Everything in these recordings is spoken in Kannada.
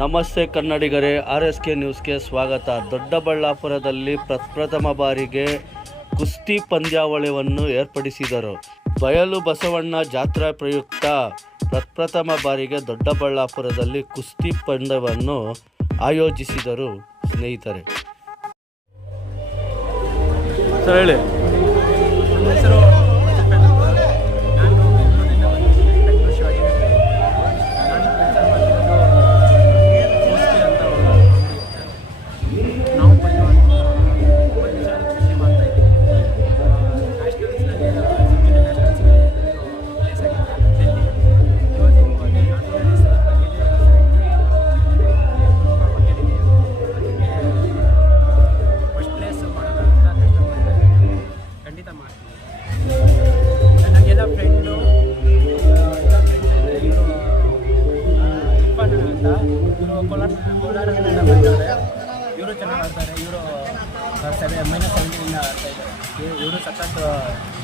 ನಮಸ್ತೆ ಕನ್ನಡಿಗರೇ ಆರ್ ಎಸ್ ಕೆ ನ್ಯೂಸ್ಗೆ ಸ್ವಾಗತ. ದೊಡ್ಡಬಳ್ಳಾಪುರದಲ್ಲಿ ಪ್ರಪ್ರಥಮ ಬಾರಿಗೆ ಕುಸ್ತಿ ಪಂದ್ಯಾವಳಿಯನ್ನು ಏರ್ಪಡಿಸಿದರು. ಬಯಲು ಬಸವಣ್ಣ ಜಾತ್ರಾ ಪ್ರಯುಕ್ತ ಪ್ರಪ್ರಥಮ ಬಾರಿಗೆ ದೊಡ್ಡಬಳ್ಳಾಪುರದಲ್ಲಿ ಕುಸ್ತಿ ಪಂದ್ಯವನ್ನು ಆಯೋಜಿಸಿದರು ಸ್ನೇಹಿತರೆ. ಹೇಳಿ.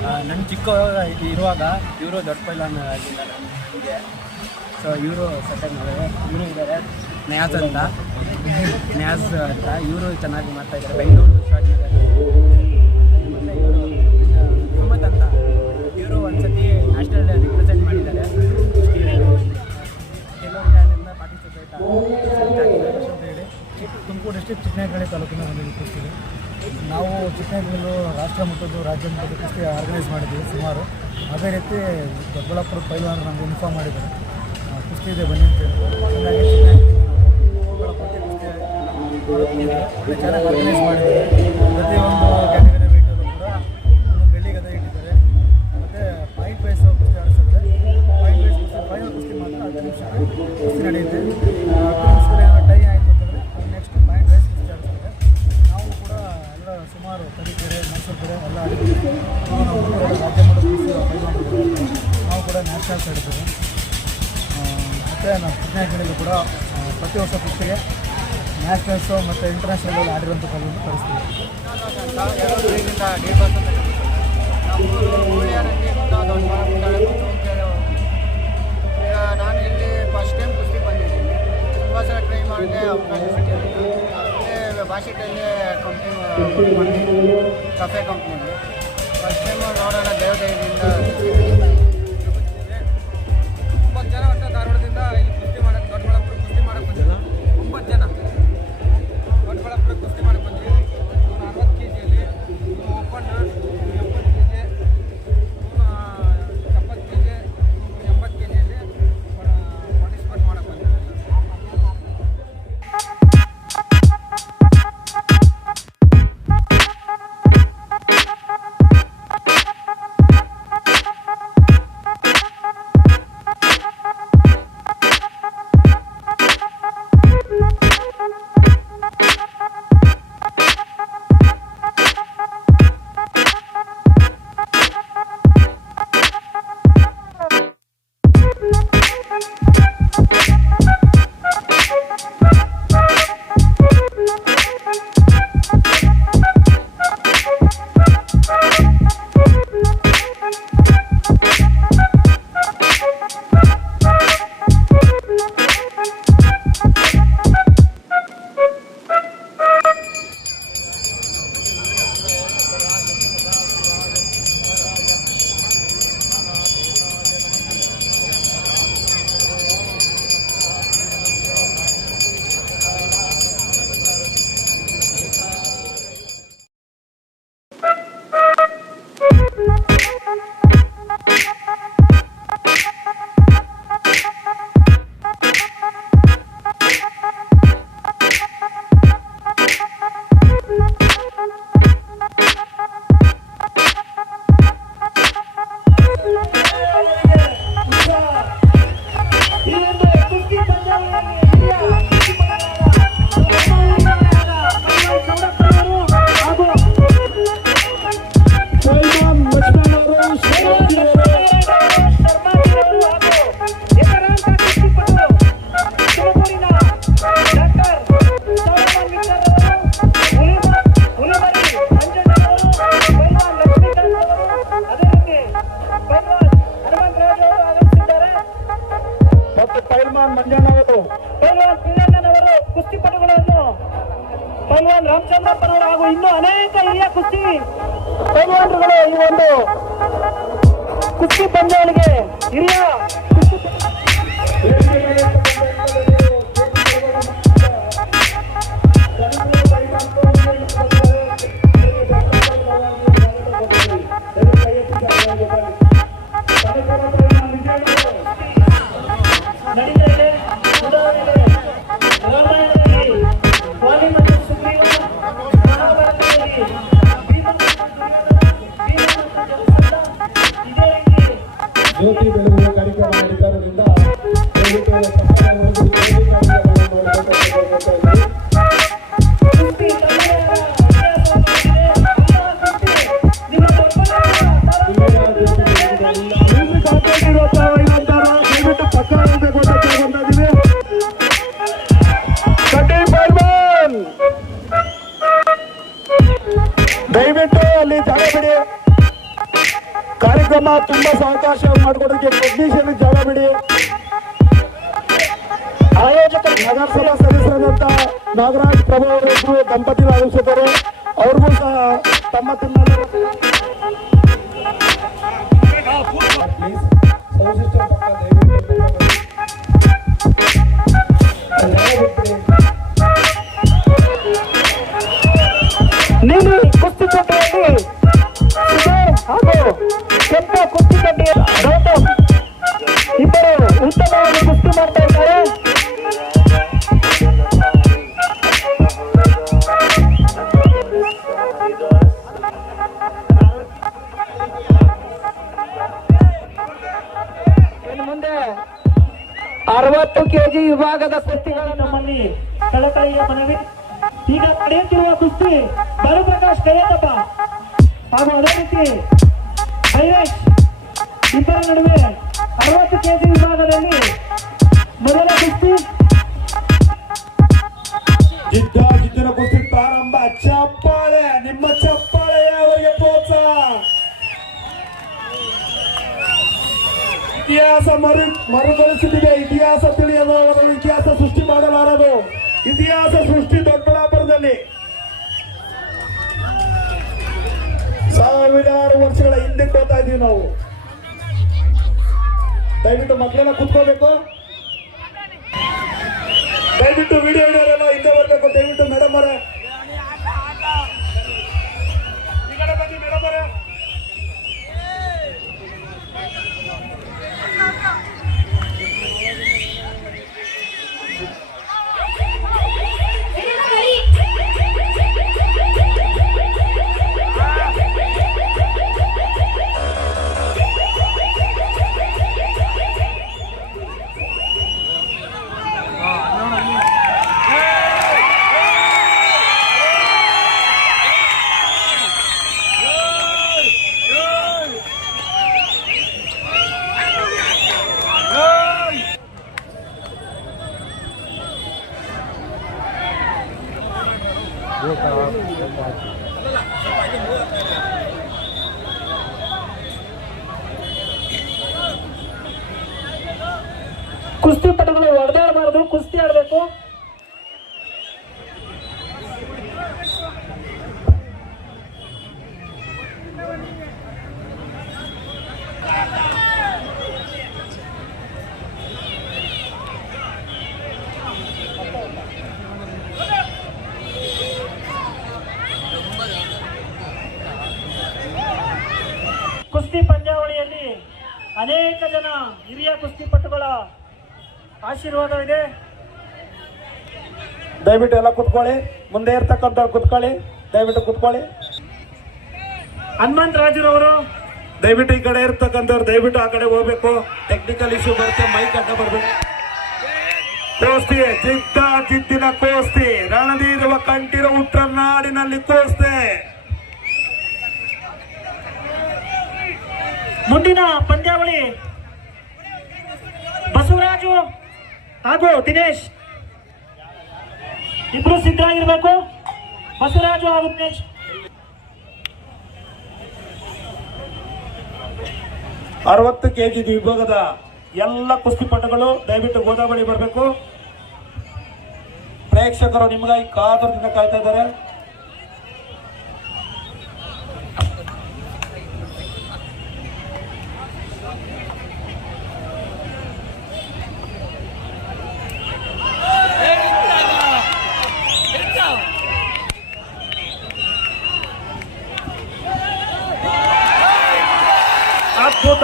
ನನ್ನ ಚಿಕ್ಕ ಇರುವಾಗ ಇವರು ದೊಡ್ಡ ಪೈಲಾನ್ ಆಗಿಲ್ಲ ನನಗೆ ಸೊ ಇವರು ಸಖತ್ ಇವರು ಇದ್ದಾರೆ ನ್ಯಾಸ್ ಅಂತ. ನ್ಯಾಸ್ ಅಂತ. ಇವರು ಚೆನ್ನಾಗಿ ಮಾಡ್ತಾ ಇದ್ದಾರೆ. ಬೆಂಗಳೂರು ಶಿವಾಜಿನಗರ ಮತ್ತು ಇವರು ಮೊಹಮ್ಮದ್ ಅಂತ. ಇವರು ಒಂದ್ಸತಿ ನ್ಯಾಷನಲ್ ರಿಪ್ರೆಸೆಂಟ್ ಮಾಡಿದ್ದಾರೆ. ಕೆಲವು ಇಂಡಿಯಾದಿಂದ ಪಾರ್ಟಿಸಿಪೇಟ್ ತುಮಕೂರು ಡಿಸ್ಟ್ರಿಕ್ಟ್ ಚಿಕ್ಕನಹಳ್ಳಿ ತಾಲೂಕಿನ ಒಂದು ನಾವು ಚಿಕ್ಕಮಗಳೂರು ರಾಷ್ಟ್ರ ಮಟ್ಟದ್ದು ರಾಜ್ಯ ಮಟ್ಟದ ಕುಸ್ತಿ ಆರ್ಗನೈಸ್ ಮಾಡಿದ್ವಿ ಸುಮಾರು. ಅದೇ ರೀತಿ ದೊಡ್ಡಬಳ್ಳಾಪುರ ಪೈಲ್ವಾನ್ ನಮಗೆ ಇನ್ಫಾರ್ಮ್ ಮಾಡಿದ್ದಾರೆ. ಕುಸ್ತಿ ಇದೆ, ಬನ್ನಿ ಅಂತ ಹಾಗಾಗಿ ಚೆನ್ನಾಗಿ ಆರ್ಗನೈಸ್ ಪ್ರತಿಯೊಂದು ಪ್ರತಿ ವರ್ಷ ಕುಸ್ತಿಗೆ ನ್ಯಾಷನಲ್ಸು ಮತ್ತು ಇಂಟರ್ನ್ಯಾಷನಲ್ ಆಡಿರುವಂಥ ಕಲ್ಲನ್ನು ಕಳಿಸ್ತೀವಿ ನಾನು ಇಲ್ಲಿ ಫಸ್ಟ್ ಟೈಮ್ ಕುಸ್ತಿ ಬಂದಿದ್ದೀನಿ ತುಂಬ ಸಲ ಟ್ರೈ ಮಾಡಿದೆ ಅವಕಾಶ ಸಿಕ್ಕಿರಲಿಲ್ಲ ಮತ್ತು ಭಾಷೆಟಲ್ಲಿ ಕಂಪ್ನಿ ಕಫೆ ಕಂಪ್ನಿಲಿ ಮತ್ತು ಮಂಜಣ್ಣವರು ಪೈಲ್ವಾನ್ ಪಿಳ್ಳಣ್ಣನವರು ಕುಸ್ತಿಪಟುಗಳನ್ನು ಪೈಲ್ವಾನ್ ರಾಮಚಂದ್ರಪ್ಪನವರು ಹಾಗೂ ಇನ್ನೂ ಅನೇಕ ಹಿರಿಯ ಕುಸ್ತಿ ಪೈಲ್ವಾನ್ರುಗಳು ಈ ಒಂದು ಕುಸ್ತಿ ಪಂದ್ಯಾವಳಿಗೆ ಹಿರಿಯ ಕುಸ್ತಿ ತುಂಬಾ ಸಾವಕಾಶ ಮಾಡಿಕೊಡೋಕೆ ಟೆಕ್ನಿಷಿಯನ್ ಜಾಗ ಬಿಡಿ. ಆಯೋಜಕ ನಗರಸಭಾ ಸದಸ್ಯರಾದಂತ ನಾಗರಾಜ್ ಪ್ರಭು ಅವರು ದಂಪತಿ ಆಗಮಿಸಿದ್ದಾರೆ ಅವ್ರಿಗೂ ಸಹ ತಮ್ಮ ತಮ್ಮ ಪ್ಲೀಸ್ ಕಳಕಳಿಯ ಮನವಿ. ಈಗ ನಡೆಯುತ್ತಿರುವ ಕುಸ್ತಿ ಬರುಪ್ರಕಾಶ್ ಕೈಯಪ್ಪ ಹಾಗೂ ಅದೇ ರೀತಿ ಭೈರೇಶ್ ಇಬ್ಬರ ನಡುವೆ ಅರವತ್ತು ಕೆಜಿ ವಿಭಾಗದಲ್ಲಿ ಮೊದಲ ಕುಸ್ತಿ. ಕುಸ್ತಿ ಪ್ರಾರಂಭ. ಚಪ್ಪಾಳೆ, ನಿಮ್ಮ ಚಪ್ಪಾಳೆ ಅವರಿಗೆ ಪ್ರೋತ್ಸಾಹ? ಇತಿಹಾಸ ಮರು ಮರುಕಳಿಸುತ್ತಿದೆ. ಇತಿಹಾಸ ತಿಳಿಯಲು ಅವರು ಇತಿಹಾಸ ಸೃಷ್ಟಿ ಮಾಡಲಾರದು. ಇತಿಹಾಸ ಸೃಷ್ಟಿ ದೊಡ್ಡಬಳ್ಳಾಪುರದಲ್ಲಿ. ಸಾವಿರಾರು ವರ್ಷಗಳ ಹಿಂದೆ ಹೋಗ್ತಾ ಇದೀವಿ ನಾವು. ದಯವಿಟ್ಟು ಮಕ್ಕಳೆಲ್ಲ ಕುತ್ಕೋಬೇಕು. ದಯವಿಟ್ಟು ವಿಡಿಯೋ ಹಿಡಿಯೋರೆಲ್ಲ ಹಿಂದೆ ಬರ್ಬೇಕು. ದಯವಿಟ್ಟು ಮೇಡಮ್ ಅವರೇ. ಮೇಡಮ್ ಅವರೇ. ಕುಸ್ತಿ ಪಟುಗಳು ಹೊಡೆದಾಡಬಾರದು ಕುಸ್ತಿ ಆಡಬೇಕು. ಕುಸ್ತಿ ಪಂದ್ಯಾವಳಿಯಲ್ಲಿ ಅನೇಕ ಜನ ಹಿರಿಯ ಕುಸ್ತಿಪಟುಗಳ ಆಶೀರ್ವಾದವಿದೆ. ದಯವಿಟ್ಟು ಎಲ್ಲ ಕುತ್ಕೊಳ್ಳಿ. ಮುಂದೆ ಇರ್ತಕ್ಕಂಥ ಕುತ್ಕೊಳ್ಳಿ. ದಯವಿಟ್ಟು ಕುತ್ಕೊಳ್ಳಿ. ಹನುಮಂತ್ ರಾಜುರವರು ದಯವಿಟ್ಟು ಈ ಕಡೆ ಇರ್ತಕ್ಕಂಥವ್ರು ದಯವಿಟ್ಟು ಆ ಕಡೆ ಹೋಗ್ಬೇಕು. ಟೆಕ್ನಿಕಲ್ ಇಶ್ಯೂ ಬರುತ್ತೆ ಮೈಕ್ ಅಡ್ಡ ಬರ್ಬೇಕು. ಕೋಸ್ತಿ ಜಿದ್ದ ಜಿದ್ದಿನ ಕೋಸ್ತಿ ರಣದೀರುವ ಕಂಠಿರ ಉತ್ತರ ನಾಡಿನಲ್ಲಿ ಕೋಸ್ತೆ. ಮುಂದಿನ ಪಂದ್ಯಾವಳಿ ಬಸವರಾಜು ಹಾಗೂ ದಿನೇಶ್. ಇಬ್ರು ಸಿದ್ಧರಾಗಿರ್ಬೇಕು. ಬಸವರಾಜು ಹಾಗೂ ದಿನೇಶ್. ಅರವತ್ತು ಕೆಜಿ ವಿಭಾಗದ ಎಲ್ಲ ಕುಸ್ತಿಪಟುಗಳು ದಯವಿಟ್ಟು ಗೋದಾವಳಿ ಬರಬೇಕು. ಪ್ರೇಕ್ಷಕರು ನಿಮಗಾಗಿ ಕಾತರದಿಂದ ಕಾಯ್ತಾ ಇದ್ದಾರೆ ಅದ್ಭುತ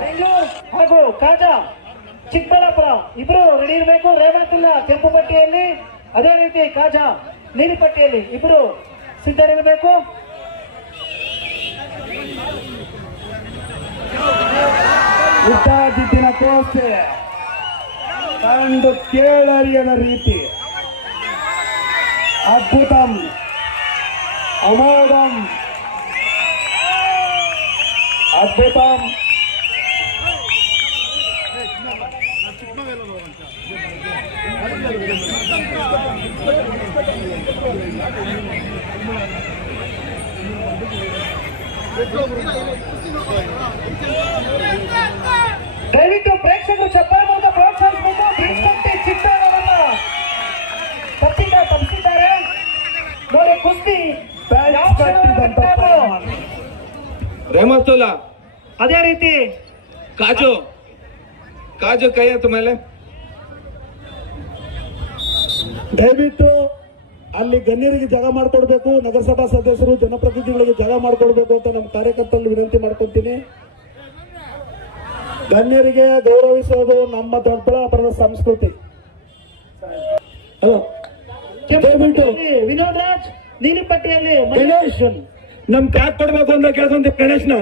ಬೆಂಗಳೂರು ಕಾಜಾ, ಚಿಕ್ಕಬಳ್ಳಾಪುರ, ಇಬ್ರು ರೆಡಿ ಇರಬೇಕು. ರೇವಂತಿಲ್ಲ ಕೆಂಪು ಪಟ್ಟಿಯಲ್ಲಿ ಅದೇ ರೀತಿ ಕಾಜಾ ನೀಲಿ ಪಟ್ಟಿಯಲ್ಲಿ ಇಬ್ರು ಸಿದ್ಧರಿರಬೇಕು. ಯುದ್ಧಾದಿದ್ದಿನ ಕೋಸೆ ಕಂಡು ಕೇಳರಿಯದ ರೀತಿ. ಅದ್ಭುತಂ, ಅಮೋಘಂ. ಅದ್ಭುತಂ. ದಯವಿಟ್ಟು ಪ್ರೇಕ್ಷಕರು ಚಪ್ಪಾಳೆ ಮೂಲಕ ಪ್ರೋತ್ಸಾಹಿಸಬೇಕು. ಕಟ್ಟಿ ಚಿತ್ತಾರವನ್ನ ಪತ್ರಿಕಾ ತಪ್ಪಿಸಿದ್ದಾರೆ ನೋಡಿ ಕುಸ್ತಿ ರೇಮಸ್ತುಲ ಅದೇ ರೀತಿ ಕಾಜು. ಕಾಜು ಕೈ ಎತ್ತ ಮೇಲೆ. ದಯವಿಟ್ಟು ಅಲ್ಲಿ ಗಣ್ಯರಿಗೆ ಜಾಗ ಮಾಡಿಕೊಡ್ಬೇಕು ನಗರಸಭಾ ಸದಸ್ಯರು ಜನಪ್ರತಿನಿಧಿಗಳಿಗೆ ಜಾಗ ಮಾಡಿಕೊಡ್ಬೇಕು ಅಂತ ನಮ್ಮ ಕಾರ್ಯಕರ್ತರಲ್ಲಿ ವಿನಂತಿ ಮಾಡ್ಕೊತೀನಿ ಗಣ್ಯರಿಗೆ ಗೌರವಿಸೋದು ನಮ್ಮ ದೊಡ್ಡಬಳ್ಳಾಪುರದ ಸಂಸ್ಕೃತಿ. ಹಲೋ. ವಿನೋದ್ ರಾಜ್ ನೀಲಿ ಪಟ್ಟಿಯಲ್ಲಿ ಗಣೇಶ್ ನಮ್ ಟ್ಯಾಗ್ ಕೊಡ್ಬೇಕು ಅಂತ ಕೇಳ್ಕೊಂತ ಗಣೇಶ್ನ.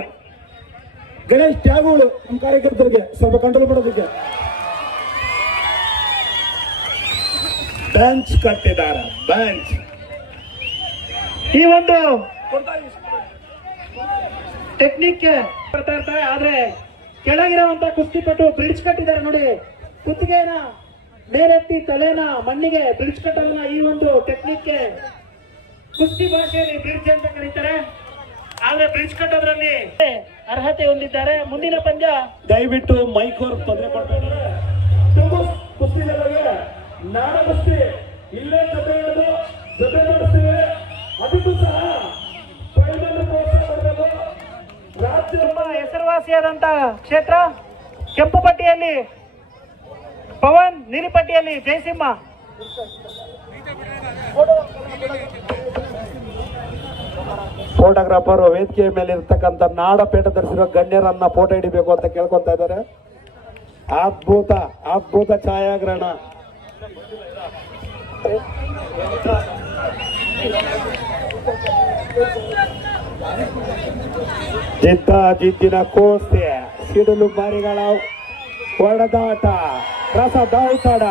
ಗಣೇಶ್ ಟ್ಯಾಗ್ಗಳು ನಮ್ಮ ಕಾರ್ಯಕರ್ತರಿಗೆ ಸ್ವಲ್ಪ ಕಂಟ್ರೋಲ್ ಮಾಡೋದಕ್ಕೆ. ಬೆಂಚ್ ಕಟ್ಟಿದ್ದಾರೆ ಬೆಂಚ್ ಈ ಒಂದು ಟೆಕ್ನಿಕ್ ಬರ್ತಾ ಇರ್ತಾರೆ ಆದ್ರೆ ಕೆಳಗಿರುವಂತ ಕುಸ್ತಿಪಟ್ಟು ಬ್ರಿಡ್ಜ್ ಕಟ್ಟಿದ್ದಾರೆ ನೋಡಿ. ಕುತ್ತಿಗೆನ ಮೇಲೆತ್ತಿ ತಲೆನ ಮಣ್ಣಿಗೆ ಬ್ರಿಡ್ಜ್ ಕಟ್ಟೋದನ್ನ ಈ ಒಂದು ಟೆಕ್ನಿಕ್ ಕುಸ್ತಿ ಭಾಷೆಯಲ್ಲಿ ಬ್ರಿಡ್ಜ್ ಅಂತ ಕರೀತಾರೆ. ಆದ್ರೆ ಬ್ರಿಡ್ಜ್ ಕಟ್ಟೋದ್ರಲ್ಲಿ ಅರ್ಹತೆ ಹೊಂದಿದ್ದಾರೆ. ಮುಂದಿನ ಪಂದ್ಯ ದಯವಿಟ್ಟು ಮೈಕ್ ತೊಂದರೆ ಕೊಡ್ತಾರೆ ಕುಸ್ತಿ ನಾಡ ಇಲ್ಲೇ ಜೊತೆ ಹಿಡಿದು ಜೊತೆ ನಡೆಸ್ತೀವಿ ಅದಕ್ಕೂ ಸಹ ಪ್ರೈಮರಿ ಪ್ರೋತ್ಸಾಹ ಕೊಡಬೇಕು ರಾಜ್ಯ ಹೆಸರುವಾಸಿಯಾದಂತ ಕ್ಷೇತ್ರ ಕೆಂಪು ಪಟ್ಟಿಯಲ್ಲಿ ಪವನ್ ನಿರಿಪಟ್ಟಿಯಲ್ಲಿ ಜಯಸಿಂಹ. ಫೋಟೋಗ್ರಾಫರ್ ವೇದಿಕೆ ಮೇಲೆ ಇರ್ತಕ್ಕಂಥ ನಾಡ ಪೇಟ ಧರಿಸಿರೋ ಗಣ್ಯರನ್ನ ಫೋಟೋ ಹಿಡಿಬೇಕು ಅಂತ ಕೇಳ್ಕೊತಾ ಇದ್ದಾರೆ. ಅದ್ಭುತ ಅದ್ಭುತ ಛಾಯಾಗ್ರಹಣ. ಜಿದ್ದ ಜಿದ್ದಿನ ಕೋಸೆ ಸಿಡಲು ಬಾರಿಗಳ ಹೊಡೆದಾಟ ರಸ ದೌತಡ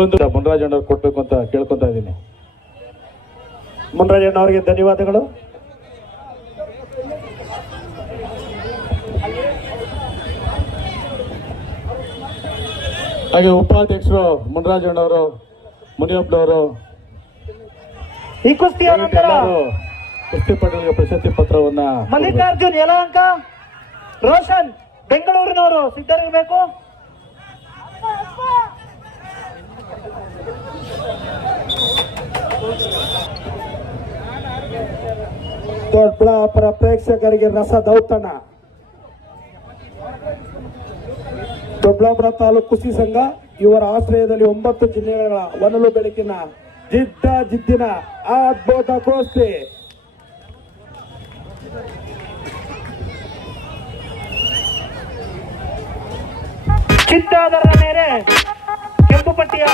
ಒಂದು ಮುನ್ರಾಜ್ ಅವ್ರು ಕೊಡ್ಬೇಕು ಅಂತ ಕೇಳ್ಕೊತಾ ಇದ್ದೀನಿ. ಮುನ್ರಾಜಣ್ಣ ಅವರಿಗೆ ಧನ್ಯವಾದಗಳು. ಹಾಗೆ ಉಪಾಧ್ಯಕ್ಷರು ಮುನರಾಜಣ್ಣವರು ಅವರು ಮುನಿಯಪ್ಪನವರು ಈ ಕುಸ್ತಿ ಕುಸ್ತಿ ನಂತರ ಕುಸ್ತಿಪಟುಗಳಿಗೆ ಪ್ರಶಸ್ತಿ ಪತ್ರವನ್ನ ಮಲ್ಲಿಕಾರ್ಜುನ್ ಯಲಹಂಕ ರೋಷನ್ ಬೆಂಗಳೂರಿನವರು ಸಿದ್ಧರಿರಬೇಕು ದೊಡ್ಡಬಳ್ಳಾಪುರ ಪ್ರೇಕ್ಷಕರಿಗೆ ರಸ ದೌತಣ. ದೊಡ್ಡಬಳ್ಳಾಪುರ ತಾಲೂಕು ಕೃಷಿ ಸಂಘ, ಇವರ ಆಶ್ರಯದಲ್ಲಿ ಒಂಬತ್ತು ಜಿಲ್ಲೆಗಳ ಒನಲು ಬೆಳಕಿನ ಜಿದ್ದ ಜಿದ್ದಿನ ಅದ್ಭುತ ಕೋಸ್ತಿ ಚಿತ್ತಾದರ ಮೇಲೆ ಕೆಂಪು ಪಟ್ಟಿಯ.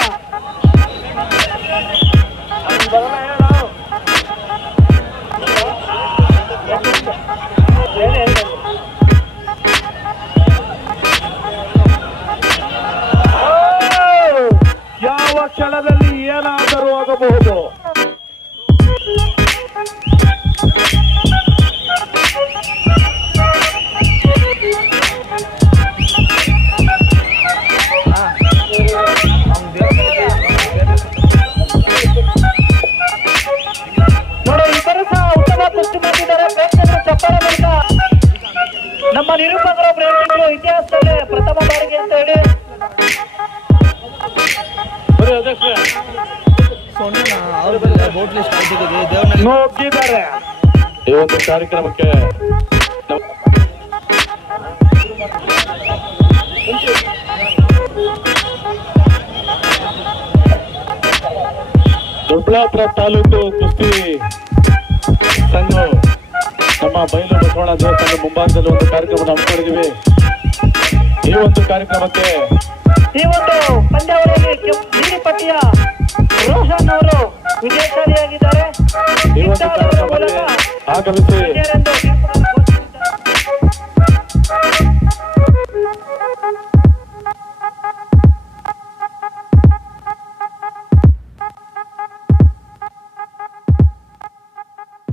ನಮ್ಮ ನಿರೂಪಕರ ಪ್ರೇಕ್ಷಕರು ಇತಿಹಾಸದಲ್ಲಿ ಪ್ರಥಮ ಬಾರಿಗೆ ಅಂತ ಹೇಳಿ. ಈ ಒಂದು ಕಾರ್ಯಕ್ರಮಕ್ಕೆ ತುಪ್ಲಾತ್ರ ದೊಡ್ಡಬಳ್ಳಾಪುರ ತಾಲೂಕು ಕುಸ್ತಿ ಸಂಘ ನಮ್ಮ ಬಯಲು ಬಸವಣ್ಣ ದೇವಸ್ಥಾನದ ಮುಂಭಾಗದಲ್ಲಿ ಒಂದು ಕಾರ್ಯಕ್ರಮವನ್ನು ಹಮ್ಮಿಕೊಂಡಿದ್ದೀವಿ. ಈ ಒಂದು ಕಾರ್ಯಕ್ರಮಕ್ಕೆ ಈ ಒಂದು ಪಂದ್ಯಾವಳಿಯಲ್ಲಿ ನೀಲಿ ರೋಷನ್ ಅವರು ವಿಜಯಶಾಲಿಯಾಗಿದ್ದಾರೆ ಈ ಒಂದು ಕಾರ್ಯಕ್ರಮಕ್ಕೆ ಆಗಮಿಸಿ.